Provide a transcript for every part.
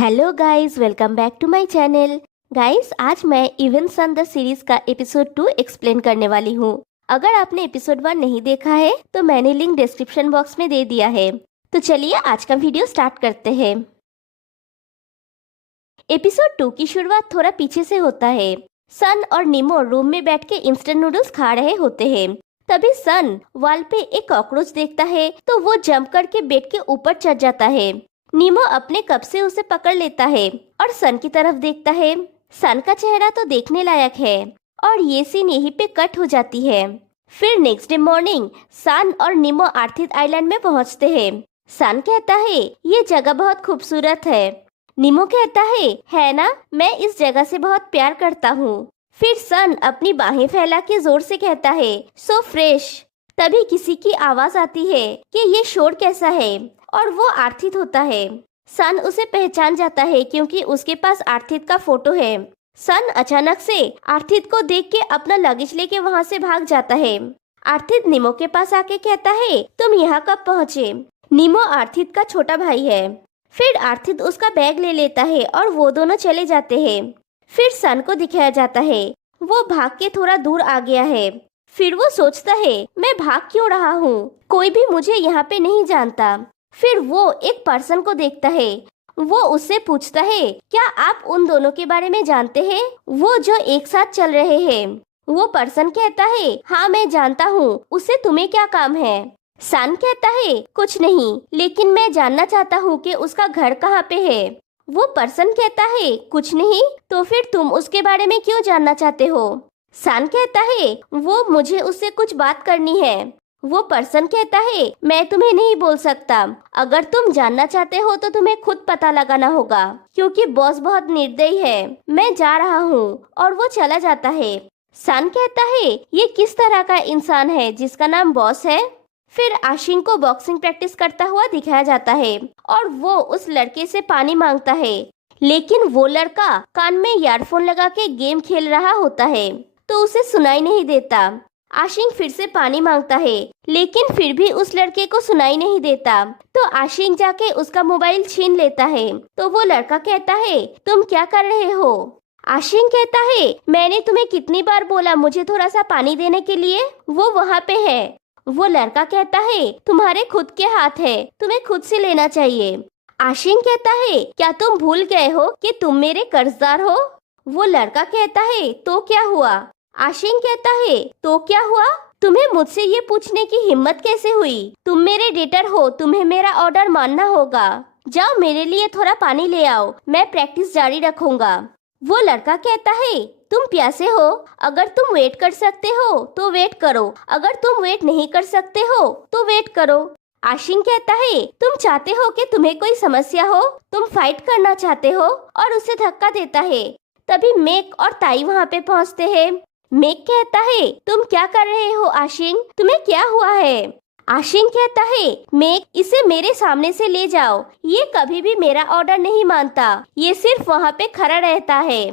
Hello guys, welcome back to my channel. Guys, आज मैं इवन सन द सीरीज का एपिसोड 2 एक्सप्लेन करने वाली हूँ। अगर आपने एपिसोड 1 नहीं देखा है तो मैंने लिंक डिस्क्रिप्शन बॉक्स में दे दिया है। तो चलिए आज का वीडियो स्टार्ट करते हैं। एपिसोड 2 की शुरुआत थोड़ा पीछे से होता है। सन और नीमो रूम में बैठ के इंस्टेंट नूडल्स खा रहे होते हैं। तभी सन वॉल पे एक कॉकरोच देखता है तो वो जंप करके बेड के ऊपर चढ़ जाता है। नीमो अपने कप से उसे पकड़ लेता है और सन की तरफ देखता है। सन का चेहरा तो देखने लायक है और ये सीन यहीं पे कट हो जाती है। फिर नेक्स्ट डे मॉर्निंग सन और नीमो आर्थित आइलैंड में पहुंचते हैं। सन कहता है ये जगह बहुत खूबसूरत है। नीमो कहता है ना, मैं इस जगह से बहुत प्यार करता हूँ। फिर सन अपनी बाहें फैला के जोर से कहता है सो फ्रेश। तभी किसी की आवाज आती है कि ये शोर कैसा है, और वो आर्थित होता है। सन उसे पहचान जाता है क्योंकि उसके पास आर्थित का फोटो है। सन अचानक से आर्थित को देख के अपना लगेज लेके वहाँ से भाग जाता है। आर्थित नीमो के पास आके कहता है तुम यहाँ कब पहुँचे। नीमो आर्थित का छोटा भाई है। फिर आर्थित उसका बैग ले लेता है और वो दोनों चले जाते हैं। फिर सन को दिखाया जाता है वो भाग के थोड़ा दूर आ गया है। फिर वो सोचता है मैं भाग क्यों रहा हूँ, कोई भी मुझे यहाँ पे नहीं जानता। फिर वो एक पर्सन को देखता है। वो उससे पूछता है क्या आप उन दोनों के बारे में जानते हैं, वो जो एक साथ चल रहे हैं। वो पर्सन कहता है हाँ मैं जानता हूँ, उससे तुम्हें क्या काम है। सन कहता है कुछ नहीं, लेकिन मैं जानना चाहता हूँ कि उसका घर कहाँ पे है। वो पर्सन कहता है कुछ नहीं, तो फिर तुम उसके बारे में क्यों जानना चाहते हो। सन कहता है वो मुझे उससे कुछ बात करनी है। वो पर्सन कहता है मैं तुम्हें नहीं बोल सकता, अगर तुम जानना चाहते हो तो तुम्हें खुद पता लगाना होगा, क्योंकि बॉस बहुत निर्दयी है। मैं जा रहा हूँ, और वो चला जाता है। सन कहता है ये किस तरह का इंसान है जिसका नाम बॉस है। फिर आशिंग को बॉक्सिंग प्रैक्टिस करता हुआ दिखाया जाता है और वो उस लड़के से पानी मांगता है, लेकिन वो लड़का कान में ईयरफोन लगा के गेम खेल रहा होता है तो उसे सुनाई नहीं देता। आशिंग फिर से पानी मांगता है, लेकिन फिर भी उस लड़के को सुनाई नहीं देता। तो आशिंग जाके उसका मोबाइल छीन लेता है। तो वो लड़का कहता है तुम क्या कर रहे हो। आशिंग कहता है मैंने तुम्हें कितनी बार बोला मुझे थोड़ा सा पानी देने के लिए, वो वहाँ पे है। वो लड़का कहता है तुम्हारे खुद के हाथ है, तुम्हें खुद से लेना चाहिए। आशिंग कहता है क्या तुम भूल गए हो कि तुम मेरे कर्जदार हो। वो लड़का कहता है तो क्या हुआ। आशिंग कहता है तो क्या हुआ, तुम्हें मुझसे ये पूछने की हिम्मत कैसे हुई। तुम मेरे डेटर हो, तुम्हें मेरा ऑर्डर मानना होगा। जाओ मेरे लिए थोड़ा पानी ले आओ, मैं प्रैक्टिस जारी रखूंगा। वो लड़का कहता है तुम प्यासे हो, अगर तुम वेट कर सकते हो तो वेट करो, अगर तुम वेट नहीं कर सकते हो तो वेट करो। आशिंग कहता है तुम चाहते हो कि तुम्हें कोई समस्या हो, तुम फाइट करना चाहते हो, और उसे धक्का देता है। तभी मेक और ताई वहाँ पे पहुँचते हैं। मेक कहता है तुम क्या कर रहे हो आशिंग, तुम्हें क्या हुआ है। आशिंग कहता है मेक इसे मेरे सामने से ले जाओ, ये कभी भी मेरा ऑर्डर नहीं मानता, ये सिर्फ वहाँ पे खड़ा रहता है।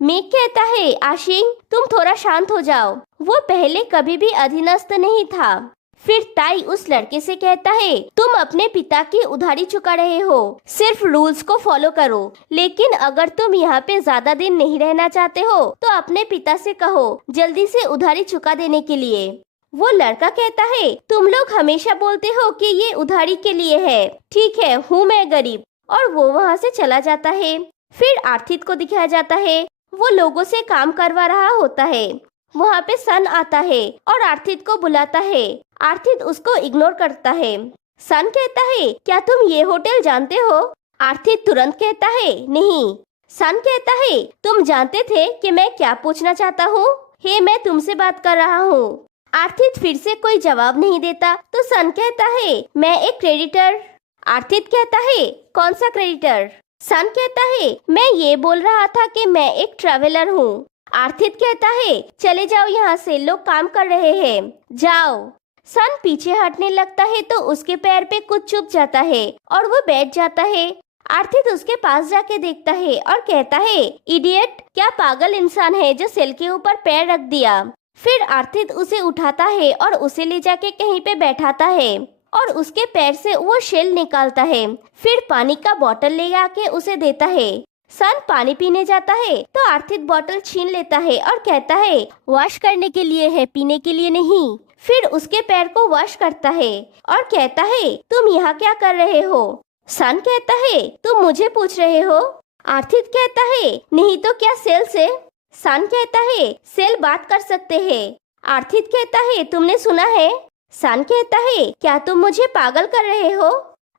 मेक कहता है आशिंग तुम थोड़ा शांत हो जाओ, वो पहले कभी भी अधीनस्थ नहीं था। फिर ताई उस लड़के से कहता है तुम अपने पिता की उधारी चुका रहे हो, सिर्फ रूल्स को फॉलो करो, लेकिन अगर तुम यहाँ पे ज्यादा दिन नहीं रहना चाहते हो तो अपने पिता से कहो जल्दी से उधारी चुका देने के लिए। वो लड़का कहता है तुम लोग हमेशा बोलते हो कि ये उधारी के लिए है, ठीक है हूँ मैं गरीब, और वो वहाँ से चला जाता है। फिर आर्थित को दिखाया जाता है, वो लोगों से काम करवा रहा होता है। वहाँ पे सन आता है और आर्थित को बुलाता है। आर्थित उसको इग्नोर करता है। सन कहता है क्या तुम ये होटल जानते हो। आर्थित तुरंत कहता है नहीं। सन कहता है तुम जानते थे कि मैं क्या पूछना चाहता हूँ, हे मैं तुमसे बात कर रहा हूँ। आर्थित फिर से कोई जवाब नहीं देता तो सन कहता है मैं एक क्रेडिटर। आर्थित कहता है कौन सा क्रेडिटर। सन कहता है मैं ये बोल रहा था कि मैं एक ट्रैवलर हूँ। आर्थित कहता है चले जाओ यहाँ से, लोग काम कर रहे हैं, जाओ। सन पीछे हटने लगता है तो उसके पैर पे कुछ चुभ जाता है और वो बैठ जाता है। आर्थित उसके पास जाके देखता है और कहता है इडियट, क्या पागल इंसान है जो सेल के ऊपर पैर रख दिया। फिर आर्थित उसे उठाता है और उसे ले जाके कहीं पे बैठाता है और उसके पैर से वो शेल निकालता है। फिर पानी का बोतल ले आके उसे देता है। सन पानी पीने जाता है तो आर्थिक बोतल छीन लेता है और कहता है वॉश करने के लिए है, पीने के लिए नहीं। फिर उसके पैर को वॉश करता है और कहता है तुम यहाँ क्या कर रहे हो? सन कहता है तुम मुझे पूछ रहे हो? आर्थिक कहता है नहीं तो क्या सेल से? सन कहता है सेल बात कर सकते हैं। आर्थिक कहता है तुमने सुना है? सन कहता है क्या तुम मुझे पागल कर रहे हो?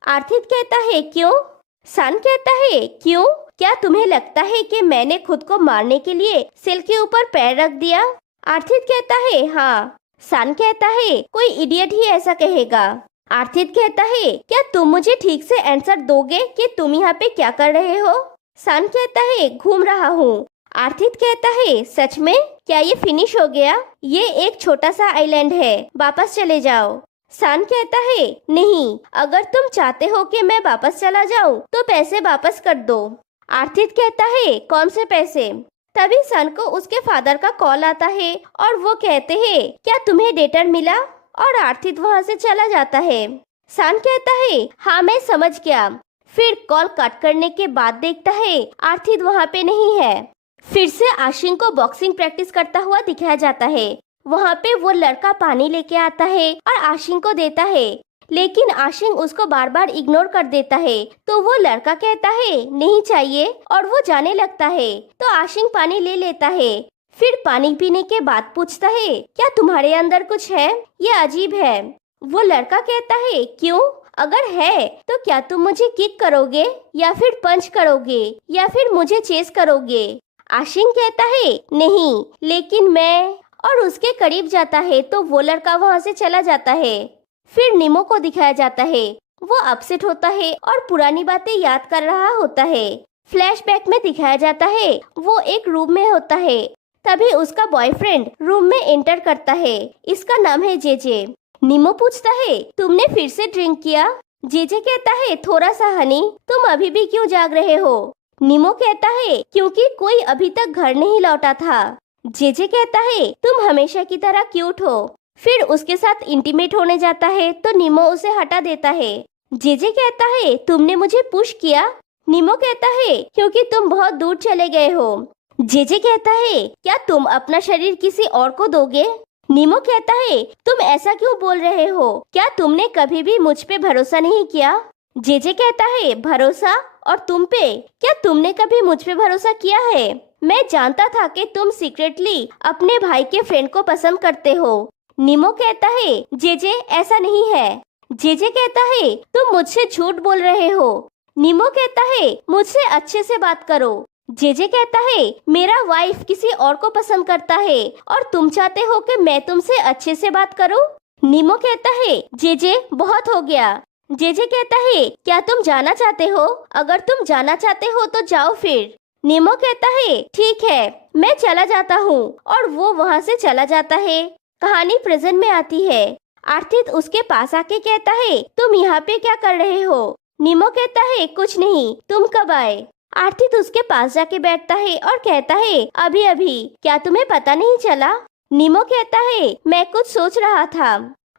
आर्थिक कहता है क्यों? सन कहता है क्यों? क्या तुम्हें लगता है कि मैंने खुद को मारने के लिए सेल के ऊपर पैर रख दिया? आर्थिक कहता है हाँ। सन कहता है कोई इडियट ही ऐसा कहेगा। आर्थिक कहता है क्या तुम मुझे ठीक से आंसर दोगे कि तुम यहाँ पे क्या कर रहे हो? सन कहता है घूम रहा हूँ। आर्थिक कहता है सच में? क्या ये फिनिश हो गया? ये एक छोटा सा आइलैंड है, वापस चले जाओ। सन कहता है नहीं, अगर तुम चाहते हो कि मैं वापस चला जाऊं तो पैसे वापस कर दो। आर्थिक कहता है कौन से पैसे? तभी सन को उसके फादर का कॉल आता है और वो कहते हैं क्या तुम्हें डेटर मिला? और आर्थिक वहाँ से चला जाता है। सन कहता है हाँ मैं समझ गया। फिर कॉल कट करने के बाद देखता है आर्थिक वहाँ पे नहीं है। फिर से आशिंग को बॉक्सिंग प्रैक्टिस करता हुआ दिखाया जाता है। वहाँ पे वो लड़का पानी लेके आता है और आशिंग को देता है, लेकिन आशिंग उसको बार बार इग्नोर कर देता है। तो वो लड़का कहता है नहीं चाहिए और वो जाने लगता है। तो आशिंग पानी ले लेता है। फिर पानी पीने के बाद पूछता है क्या तुम्हारे अंदर कुछ है? ये अजीब है। वो लड़का कहता है क्यों? अगर है तो क्या तुम मुझे किक करोगे या फिर पंच करोगे या फिर मुझे चेस करोगे? आशिंग कहता है नहीं, लेकिन मैं, और उसके करीब जाता है तो वो लड़का वहाँ से चला जाता है। फिर निमो को दिखाया जाता है। वो अपसेट होता है और पुरानी बातें याद कर रहा होता है। फ्लैशबैक में दिखाया जाता है वो एक रूम में होता है। तभी उसका बॉयफ्रेंड रूम में एंटर करता है। इसका नाम है जेजे। निमो पूछता है तुमने फिर से ड्रिंक किया? जेजे कहता है थोड़ा सा हनी, तुम अभी भी क्यों जाग रहे हो? निमो कहता है क्योंकि कोई अभी तक घर नहीं लौटा था। जेजे कहता है तुम हमेशा की तरह क्यूट हो। फिर उसके साथ इंटीमेट होने जाता है तो निमो उसे हटा देता है। जेजे कहता है तुमने मुझे पुश किया? निमो कहता है क्योंकि तुम बहुत दूर चले गए हो। जेजे कहता है क्या तुम अपना शरीर किसी और को दोगे? निमो कहता है तुम ऐसा क्यों बोल रहे हो? क्या तुमने कभी भी मुझ पे भरोसा नहीं किया? जेजे कहता है भरोसा? और तुम पे? क्या तुमने कभी मुझ पे भरोसा किया है? मैं जानता था कि तुम सीक्रेटली अपने भाई के फ्रेंड को पसंद करते हो। निमो कहता है जेजे ऐसा नहीं है। जेजे कहता है तुम मुझसे झूठ बोल रहे हो। निमो कहता है मुझसे अच्छे से बात करो। जेजे कहता है मेरा वाइफ किसी और को पसंद करता है और तुम चाहते हो कि मैं तुमसे अच्छे से बात करूं? निमो कहता है जेजे बहुत हो गया। जेजे कहता है क्या तुम जाना चाहते हो? अगर तुम जाना चाहते हो तो जाओ फिर। निमो कहता है ठीक है, मैं चला जाता हूँ, और वो वहाँ से चला जाता है। कहानी प्रेजेंट में आती है। आर्थिक उसके पास आके कहता है तुम यहाँ पे क्या कर रहे हो? निमो कहता है कुछ नहीं, तुम कब आए? आर्थिक उसके पास जाके बैठता है और कहता है अभी अभी। क्या तुम्हें पता नहीं चला? निमो कहता है मैं कुछ सोच रहा था।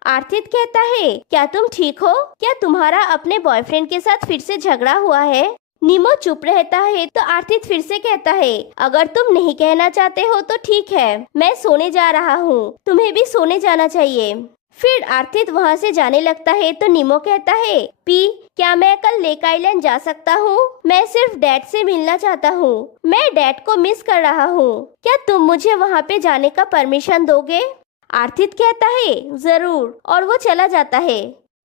आर्थिक कहता है क्या तुम ठीक हो? क्या तुम्हारा अपने बॉयफ्रेंड के साथ फिर से झगड़ा हुआ है? निमो चुप रहता है तो आर्थिक फिर से कहता है अगर तुम नहीं कहना चाहते हो तो ठीक है, मैं सोने जा रहा हूँ, तुम्हें भी सोने जाना चाहिए। फिर आर्थिक वहाँ से जाने लगता है तो निमो कहता है पी क्या मैं कल लेक आइलैंड जा सकता हूँ? मैं सिर्फ डैड से मिलना चाहता हूँ, मैं डैड को मिस कर रहा हूँ। क्या तुम मुझे वहाँ पे जाने का परमिशन दोगे? आर्थिक कहता है जरूर, और वो चला जाता है।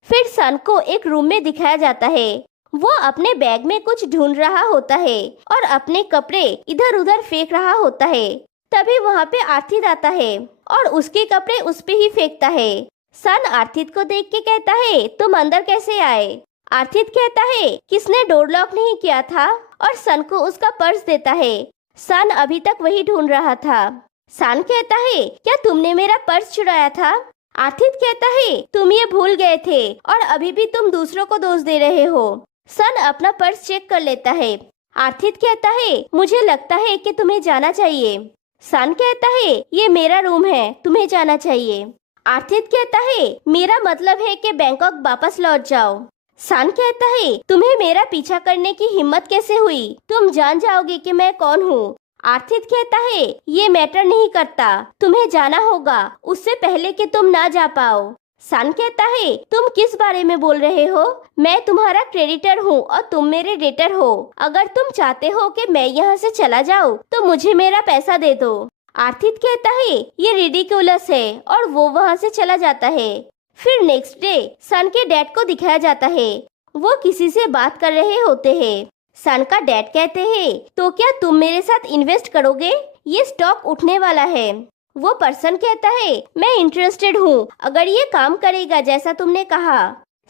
फिर सन को एक रूम में दिखाया जाता है। वो अपने बैग में कुछ ढूंढ रहा होता है और अपने कपड़े इधर उधर फेंक रहा होता है। तभी वहाँ पे आर्थिक आता है और उसके कपड़े उस पे ही फेंकता है। सन आर्थिक को देख के कहता है तुम अंदर कैसे आए? आर्थिक कहता है किसने डोर लॉक नहीं किया था, और सन को उसका पर्स देता है। सन अभी तक वही ढूंढ रहा था। सन कहता है क्या तुमने मेरा पर्स चुराया था? आर्थिक कहता है तुम ये भूल गए थे और अभी भी तुम दूसरों को दोष दे रहे हो। सन अपना पर्स चेक कर लेता है। आर्थिक कहता है मुझे लगता है कि तुम्हें जाना चाहिए। सन कहता है ये मेरा रूम है, तुम्हें जाना चाहिए। आर्थित कहता है मेरा मतलब है कि बैंकॉक वापस लौट जाओ। सन कहता है तुम्हें मेरा पीछा करने की हिम्मत कैसे हुई, तुम जान जाओगे कि मैं कौन हूँ। आर्थित कहता है ये मैटर नहीं करता, तुम्हें जाना होगा उससे पहले कि तुम ना जा पाओ। सन कहता है तुम किस बारे में बोल रहे हो, मैं तुम्हारा क्रेडिटर हूँ और तुम मेरे डेटर हो। अगर तुम चाहते हो कि मैं यहाँ से चला जाऊँ तो मुझे मेरा पैसा दे दो। आर्थित कहता है ये रिडिकुलस है और वो वहाँ से चला जाता है। फिर नेक्स्ट डे सन के डैड को दिखाया जाता है, वो किसी से बात कर रहे होते हैं। सन का डैड कहते हैं तो क्या तुम मेरे साथ इन्वेस्ट करोगे, ये स्टॉक उठने वाला है। वो पर्सन कहता है मैं इंटरेस्टेड हूँ अगर ये काम करेगा जैसा तुमने कहा।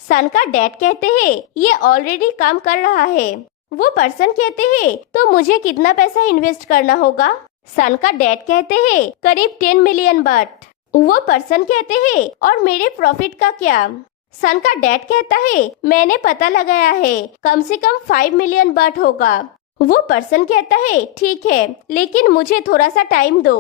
सन का डैड कहते हैं ये ऑलरेडी काम कर रहा है। वो पर्सन कहते हैं तो मुझे कितना पैसा इन्वेस्ट करना होगा। सन का डैड कहते हैं करीब 10 मिलियन बाट। वो पर्सन कहते हैं और मेरे प्रॉफिट का क्या। सन का डैड कहता है मैंने पता लगाया है कम से कम 5 मिलियन बाट होगा। वो पर्सन कहता है ठीक है लेकिन मुझे थोड़ा सा टाइम दो।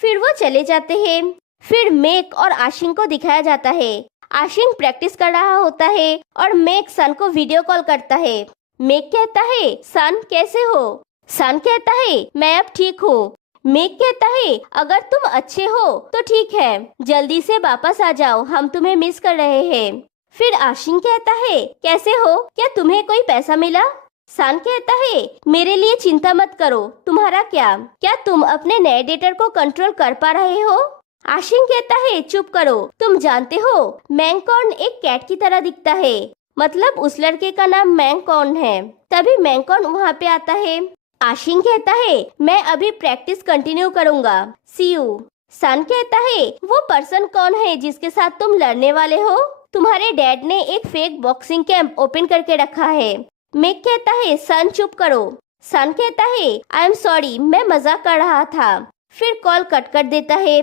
फिर वो चले जाते हैं। फिर मेक और आशिंग को दिखाया जाता है। आशिंग प्रैक्टिस कर रहा होता है और मेक सन को वीडियो कॉल करता है। मेक कहता है सन कैसे हो। सन कहता है मैं अब ठीक हूँ। मेक कहता है अगर तुम अच्छे हो तो ठीक है, जल्दी से वापस आ जाओ, हम तुम्हें मिस कर रहे हैं। फिर आशिंग कहता है कैसे हो, क्या तुम्हें कोई पैसा मिला। सन कहता है मेरे लिए चिंता मत करो, तुम्हारा क्या तुम अपने नए डेटर को कंट्रोल कर पा रहे हो। आशिंग कहता है चुप करो, तुम जानते हो मैंकॉर्न एक कैट की तरह दिखता है, मतलब उस लड़के का नाम मैंकॉर्न है। तभी मैंकॉर्न वहाँ पे आता है। आशिंग कहता है मैं अभी प्रैक्टिस कंटिन्यू करूँगा, सी यू। सन कहता है वो पर्सन कौन है जिसके साथ तुम लड़ने वाले हो। तुम्हारे डैड ने एक फेक बॉक्सिंग कैंप ओपन करके रखा है। मेक कहता है सन चुप करो। सन कहता है आई एम सॉरी, मैं मजाक कर रहा था। फिर कॉल कट कर देता है।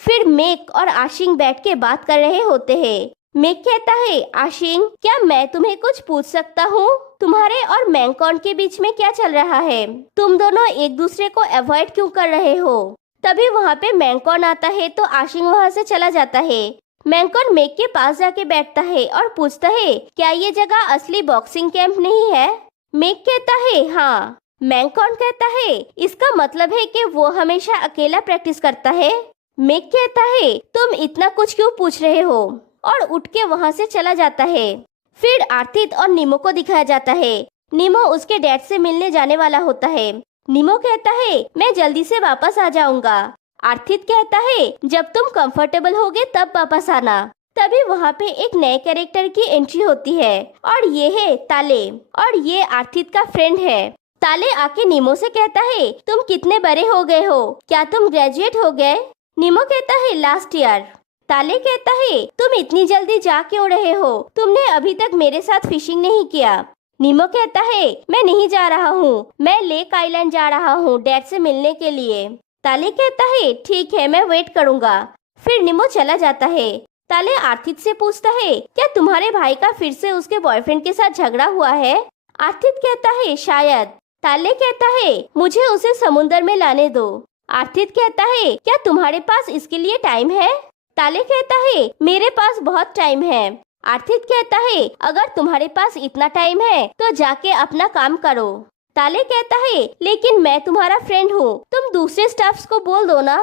फिर मेक और आशिंग बैठ के बात कर रहे होते हैं। मेक कहता है आशिंग क्या मैं तुम्हें कुछ पूछ सकता हूँ, तुम्हारे और मैंकॉर्न के बीच में क्या चल रहा है, तुम दोनों एक दूसरे को अवॉइड क्यों कर रहे हो। तभी वहाँ पे मैंकॉर्न आता है तो आशिंग वहाँ से चला जाता है। मैंकॉर्न मेक के पास जाके बैठता है और पूछता है क्या ये जगह असली बॉक्सिंग कैंप नहीं है। मेक कहता है हाँ। मैंकॉर्न कहता है इसका मतलब है कि वो हमेशा अकेला प्रैक्टिस करता है। मेक कहता है तुम इतना कुछ क्यों पूछ रहे हो, और उठ के वहाँ से चला जाता है। फिर आर्थित और नीमो को दिखाया जाता है। नीमो उसके डैड से मिलने जाने वाला होता है। नीमो कहता है मैं जल्दी से वापस आ जाऊंगा। आर्थित कहता है जब तुम कंफर्टेबल होगे तब वापस आना। तभी वहाँ पे एक नए कैरेक्टर की एंट्री होती है और ये है ताले, और ये आर्थित का फ्रेंड है। ताले आके नीमो से कहता है तुम कितने बड़े हो गए हो, क्या तुम ग्रेजुएट हो गए। नीमो कहता है लास्ट ईयर। ताले कहता है तुम इतनी जल्दी जा क्यों रहे हो, तुमने अभी तक मेरे साथ फिशिंग नहीं किया। नीमो कहता है मैं नहीं जा रहा हूँ, मैं लेक आइलैंड जा रहा हूँ डैड से मिलने के लिए। ताले कहता है ठीक है मैं वेट करूँगा। फिर नीमो चला जाता है। ताले आर्थित से पूछता है क्या तुम्हारे भाई का फिर से उसके बॉयफ्रेंड के साथ झगड़ा हुआ है। आर्थित कहता है शायद। ताले कहता है मुझे उसे समुद्र में लाने दो। आर्थित कहता है क्या तुम्हारे पास इसके लिए टाइम है। ताले कहता है मेरे पास बहुत टाइम है। आर्थित कहता है अगर तुम्हारे पास इतना टाइम है तो जाके अपना काम करो। ताले कहता है लेकिन मैं तुम्हारा फ्रेंड हूँ, तुम दूसरे स्टाफ्स को बोल दो ना।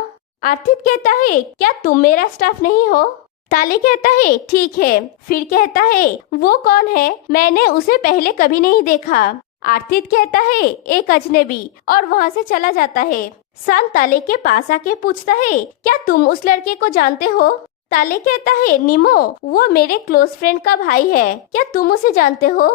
आर्थित कहता है क्या तुम मेरा स्टाफ नहीं हो। ताले कहता है ठीक है। फिर कहता है वो कौन है, मैंने उसे पहले कभी नहीं देखा। आर्थित कहता है एक अजनबी, और वहाँ से चला जाता है। सन ताले के पास आके पूछता है क्या तुम उस लड़के को जानते हो। ताले कहता है नीमो वो मेरे क्लोज फ्रेंड का भाई है, क्या तुम उसे जानते हो।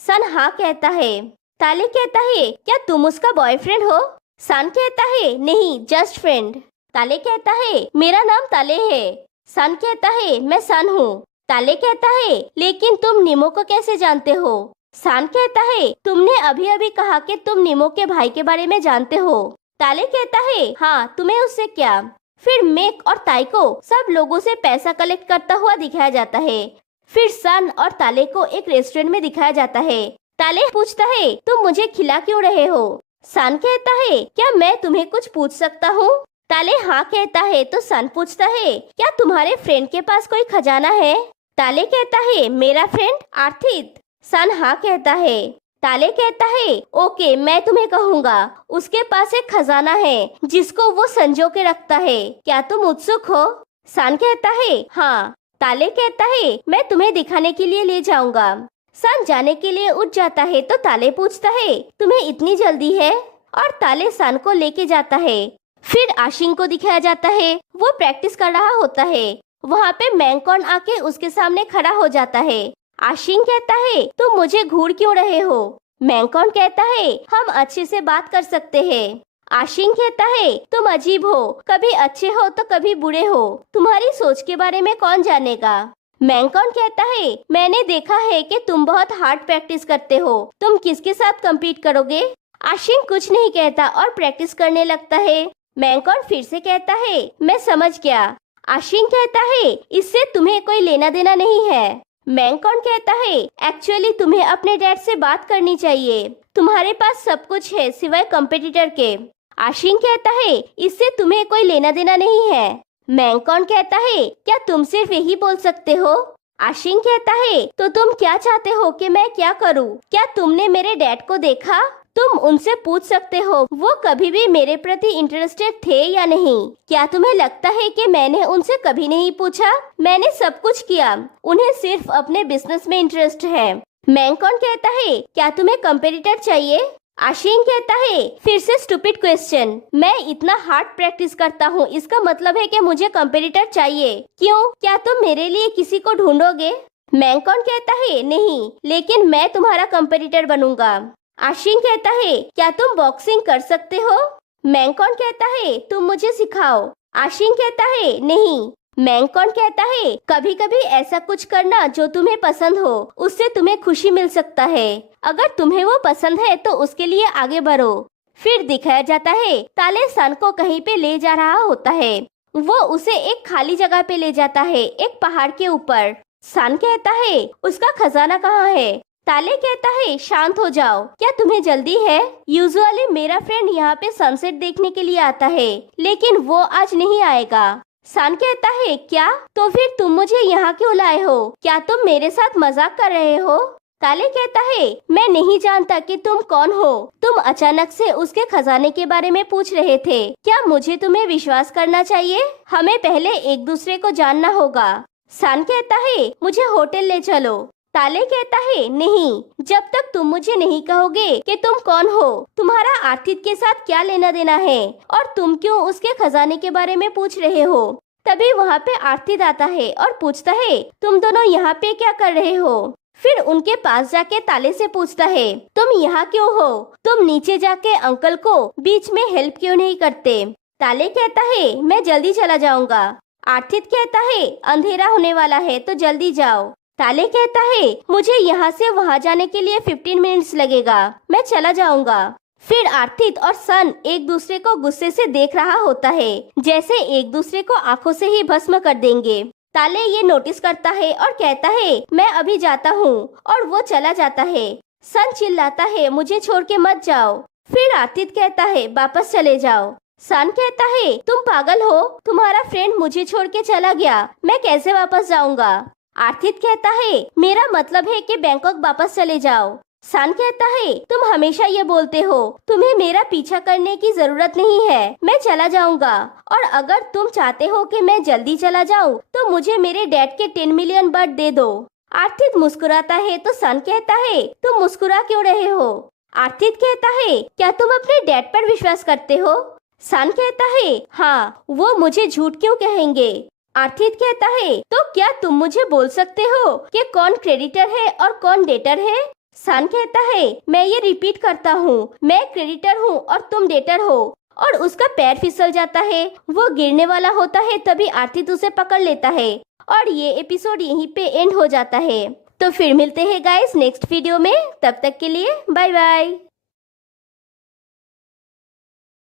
सन हाँ कहता है। ताले कहता है क्या तुम उसका बॉयफ्रेंड हो। सन कहता है नहीं जस्ट फ्रेंड। ताले कहता है मेरा नाम ताले है। सन कहता है मैं सन हूँ। ताले कहता है लेकिन तुम नीमो को कैसे जानते हो। सन कहता है तुमने अभी अभी कहा कि तुम नीमो के भाई के बारे में जानते हो। ताले कहता है हाँ तुम्हें उससे क्या। फिर मेक और ताइको सब लोगों से पैसा कलेक्ट करता हुआ दिखाया जाता है। फिर सन और ताले को एक रेस्टोरेंट में दिखाया जाता है। ताले पूछता है तुम मुझे खिला क्यों रहे हो। सन कहता है क्या मैं तुम्हें कुछ पूछ सकता हूँ। ताले हाँ कहता है तो सन पूछता है, क्या तुम्हारे फ्रेंड के पास कोई खजाना है? ताले कहता है, मेरा फ्रेंड आर्थित। सन हाँ कहता है। ताले कहता है, ओके मैं तुम्हें कहूँगा, उसके पास एक खजाना है जिसको वो संजो के रखता है, क्या तुम उत्सुक हो? सन कहता है, हाँ। ताले कहता है, मैं तुम्हें दिखाने के लिए ले जाऊंगा। सन जाने के लिए उठ जाता है तो ताले पूछता है, तुम्हें इतनी जल्दी है? और ताले सन को लेके जाता है। फिर आशिंग को दिखाया जाता है, वो प्रैक्टिस कर रहा होता है। वहाँ पे मैंगकॉर्न आके उसके सामने खड़ा हो जाता है। आशिंग कहता है, तुम मुझे घूर क्यों रहे हो? मैंगकॉर्न कहता है, हम अच्छे से बात कर सकते हैं। आशिंग कहता है, तुम अजीब हो, कभी अच्छे हो तो कभी बुरे हो, तुम्हारी सोच के बारे में कौन जानेगा? मैंगकॉर्न कहता है, मैंने देखा है कि तुम बहुत हार्ड प्रैक्टिस करते हो, तुम किसके साथ कम्पीट करोगे? आशिंग कुछ नहीं कहता और प्रैक्टिस करने लगता है। मैंगकॉर्न फिर से कहता है, मैं समझ गया। आशिंग कहता है, इससे तुम्हें कोई लेना देना नहीं है। मैंगकॉर्न कहता है, एक्चुअली तुम्हें अपने डैड से बात करनी चाहिए, तुम्हारे पास सब कुछ है सिवाय कॉम्पिटिटर के। आशिंग कहता है, इससे तुम्हें कोई लेना देना नहीं है। मैंगकॉर्न कहता है, क्या तुम सिर्फ यही बोल सकते हो? आशिंग कहता है, तो तुम क्या चाहते हो कि मैं क्या करूं? क्या तुमने मेरे डैड को देखा? तुम उनसे पूछ सकते हो वो कभी भी मेरे प्रति इंटरेस्टेड थे या नहीं। क्या तुम्हें लगता है कि मैंने उनसे कभी नहीं पूछा? मैंने सब कुछ किया, उन्हें सिर्फ अपने बिजनेस में इंटरेस्ट है। मैंगकॉर्न कहता है, क्या तुम्हें कंपेटिटर चाहिए? आशिंग कहता है, फिर से स्टूपिड क्वेश्चन, मैं इतना हार्ड प्रैक्टिस करता हूँ, इसका मतलब है कि मुझे कंपेटिटर चाहिए। क्यों? क्या तुम मेरे लिए किसी को ढूंढोगे? मैंगकॉर्न कहता है, नहीं, लेकिन मैं तुम्हारा कंपेटिटर बनूंगा। आशिंग कहता है, क्या तुम बॉक्सिंग कर सकते हो? मैंगकॉर्न कहता है, तुम मुझे सिखाओ। आशिंग कहता है, नहीं। मैंगकॉर्न कहता है, कभी कभी ऐसा कुछ करना जो तुम्हें पसंद हो, उससे तुम्हें खुशी मिल सकता है। अगर तुम्हें वो पसंद है तो उसके लिए आगे बढ़ो। फिर दिखाया जाता है, ताले सन को कहीं पे ले जा रहा होता है। वो उसे एक खाली जगह पे ले जाता है, एक पहाड़ के ऊपर। सन कहता है, उसका खजाना कहाँ है? ताले कहता है, शांत हो जाओ, क्या तुम्हें जल्दी है? यूजुअली मेरा फ्रेंड यहाँ पे सनसेट देखने के लिए आता है, लेकिन वो आज नहीं आएगा। सन कहता है, क्या? तो फिर तुम मुझे यहाँ क्यों लाए हो? क्या तुम मेरे साथ मजाक कर रहे हो? ताले कहता है, मैं नहीं जानता कि तुम कौन हो, तुम अचानक से उसके खजाने के बारे में पूछ रहे थे, क्या मुझे तुम्हें विश्वास करना चाहिए? हमें पहले एक दूसरे को जानना होगा। सन कहता है, मुझे होटल ले चलो। ताले कहता है, नहीं, जब तक तुम मुझे नहीं कहोगे कि तुम कौन हो, तुम्हारा आर्थिक के साथ क्या लेना देना है, और तुम क्यों उसके खजाने के बारे में पूछ रहे हो। तभी वहाँ पे आर्थिक आता है और पूछता है, तुम दोनों यहाँ पे क्या कर रहे हो? फिर उनके पास जाके ताले से पूछता है, तुम यहाँ क्यों हो? तुम नीचे जाके अंकल को बीच में हेल्प क्यों नहीं करते? ताले कहता है, मैं जल्दी चला जाऊंगा। आर्थिक कहता है, अंधेरा होने वाला है तो जल्दी जाओ। ताले कहता है, मुझे यहाँ से वहाँ जाने के लिए 15 मिनट्स लगेगा, मैं चला जाऊंगा। फिर आर्थिक और सन एक दूसरे को गुस्से से देख रहा होता है, जैसे एक दूसरे को आंखों से ही भस्म कर देंगे। ताले ये नोटिस करता है और कहता है, मैं अभी जाता हूँ, और वो चला जाता है। सन चिल्लाता है, मुझे छोड़ के मत जाओ। फिर आर्थिक कहता है, वापस चले जाओ। सन कहता है, तुम पागल हो, तुम्हारा फ्रेंड मुझे छोड़ के चला गया, मैं कैसे वापस जाऊंगा? आर्थिक कहता है, मेरा मतलब है कि बैंकॉक वापस चले जाओ। सन कहता है, तुम हमेशा ये बोलते हो, तुम्हें मेरा पीछा करने की जरूरत नहीं है, मैं चला जाऊंगा, और अगर तुम चाहते हो कि मैं जल्दी चला जाऊं, तो मुझे मेरे डैड के 10 मिलियन बर्ड दे दो। आर्थिक मुस्कुराता है तो सन कहता है, तुम मुस्कुरा क्यों रहे हो? आर्थिक कहता है, क्या तुम अपने डैड पर विश्वास करते हो? सन कहता है, हाँ, वो मुझे झूठ क्यों कहेंगे? आर्थिक कहता है, तो क्या तुम मुझे बोल सकते हो कि कौन क्रेडिटर है और कौन डेटर है? सन कहता है, मैं ये रिपीट करता हूँ, मैं क्रेडिटर हूँ और तुम डेटर हो। और उसका पैर फिसल जाता है, वो गिरने वाला होता है, तभी आर्थिक उसे पकड़ लेता है, और ये एपिसोड यहीं पे एंड हो जाता है। तो फिर मिलते हैं गाइस नेक्स्ट वीडियो में, तब तक के लिए बाय बाय।